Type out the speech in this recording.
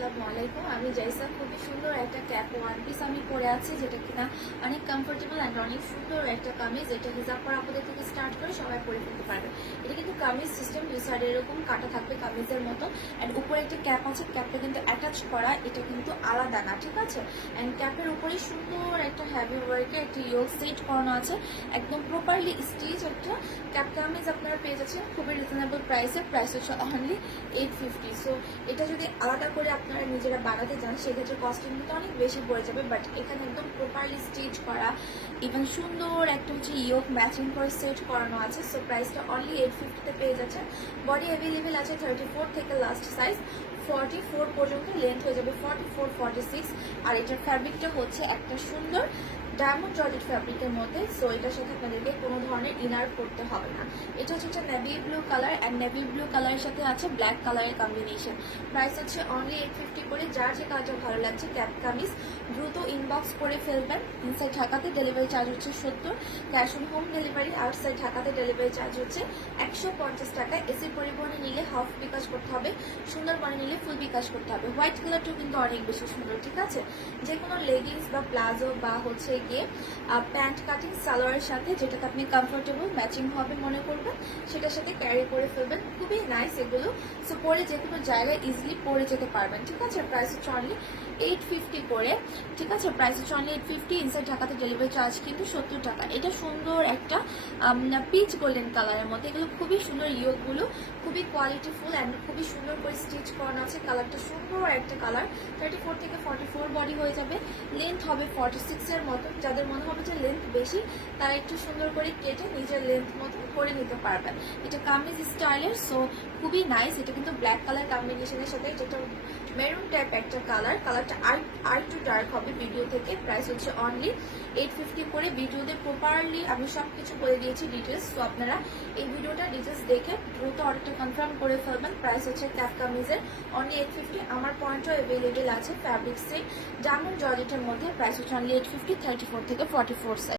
আসসালামু আলাইকুম। আমি জাইসা। খুবই সুন্দর একটা ক্যাপ ওয়ান পিস আমি পরে আছি, যেটা কিনা অনেক কমফোর্টেবল অ্যান্ড অনেক সুন্দর একটা কামিজ। এটা হিজাব পরা আপুদের থেকে স্টার্ট করে সবাই পরে ফেলতে পারবে। এটা কিন্তু কামিজ সিস্টেম, দুই সাইডে এরকম কাটা থাকবে কামিজের মতো, অ্যান্ড উপরে একটা ক্যাপ আছে, ক্যাপটা কিন্তু অ্যাটাচ করা, এটা কিন্তু আলাদা না, ঠিক আছে। অ্যান্ড ক্যাপের উপরে সুন্দর একটা হ্যাভি ওয়ার্কের একটা ইয়োগ সেট করানো আছে, একদম প্রপারলি স্টিচ একটা ক্যাপ কামিজ আপনারা পেয়ে যাচ্ছেন খুবই রিজনেবল প্রাইসে। প্রাইস হচ্ছে অনলি 850। সো এটা যদি আলাদা করে আপনারা নিজেরা বানাতে চান সেক্ষেত্রে কস্টিং কিন্তু অনেক বেশি পড়ে যাবে, বাট এখানে একদম প্রপারলি স্টিচ করা, ইভেন সুন্দর একটা হচ্ছে ইয়োক ম্যাচিং করে সেট করানো আছে। সো প্রাইসটা অনলি 850-তে পেয়ে যাচ্ছে। বডি অ্যাভেলেবেল আছে 34 থেকে লাস্ট সাইজ 44 পর্যন্ত, লেন্থ হয়ে যাবে 44, 46। আর এটার ফ্যাব্রিকটা হচ্ছে একটা সুন্দর ডায়মন্ড জর্জেট ফ্যাব্রিকের মধ্যে। সো এটার সাথে আপনাদেরকে কোনো ধরনের ইনার করতে হবে না। এটা হচ্ছে একটা navy blue colour, and navy blue কালারের সাথে আছে ব্ল্যাক কালারের কম্বিনেশন। প্রাইস হচ্ছে অনলি 850 করে। যার যে কালারটা ভালো লাগছে ক্যাপ কামিজ দ্রুত ইনবক্স করে ফেলবেন। ইনসাইড ঢাকাতে ডেলিভারি চার্জ হচ্ছে 70, cash on home delivery. Outside ঢাকাতে ডেলিভারি চার্জ হচ্ছে 150 টাকা। এসি পরিবহনে নিলে হাফ বিকাশ করতে হবে, সুন্দরবনে নিলে ফুল বিকাশ করতে হবে। হোয়াইট কালারটাও কিন্তু অনেক বেশি সুন্দর, ঠিক আছে। যে কোনো লেগিংস বা প্লাজো বা হচ্ছে গিয়ে প্যান্ট কাটিং সালোয়ারের সাথে, যেটাতে আপনি কমফোর্টেবল ম্যাচিং হবে মনে করবেন, সেটার সাথে ক্যারি করে ফেলবেন। খুবই নাইস এগুলো। সো পরে যে কোনো জায়গায় ইজিলি পরে যেতে পারবেন, ঠিক আছে। প্রাইস হচ্ছে অনলি 850 করে, ঠিক আছে। প্রাইস হচ্ছে অনলি 850। ইনসাইড ঢাকাতে ডেলিভারি চার্জ কিন্তু 70 টাকা। এটা সুন্দর একটা পিচ গোল্ডেন কালারের মধ্যে, এগুলো খুবই সুন্দর। ইয়োগগুলো খুবই কোয়ালিটিফুল অ্যান্ড খুবই সুন্দর করে স্টিচ করানো আছে। কালারটা সুন্দর একটা কালার। 34 থেকে 44 বডি হয়ে যাবে, লেন্থ হবে 46-এর মতো। যাদের মনে হবে যে লেন্থ বেশি, তারা একটু সুন্দর করে কেটে নিজের লেন্থ মতন করে নিতে পারবেন। এটা কামিজ স্টাইলের, সো খুবই নাইস। এটা কিন্তু ব্ল্যাক কালার কম্বিনেশনের সাথে যেটা মেরুন টাইপ একটা কালার, কালারটা আর একটু ডার্ক হবে ভিডিও থেকে। প্রাইস হচ্ছে অনলি 850 করে। ভিডিওতে প্রপারলি আমি সব কিছু বলে দিয়েছি ডিটেলস, তো আপনারা এই ভিডিওটা ডিটেলস দেখে দ্রুত অর্ডারটা কনফার্ম করে ফেলবেন। প্রাইস হচ্ছে ক্যাপ কামিজের অনলি 850। আমার পয়েন্টও অ্যাভেলেবেল আছে ফ্যাব্রিক্সে ডায়মন্ড জর্জেটের মধ্যে। প্রাইস হচ্ছে অনলি 850, 34 থেকে 44 সাইজ।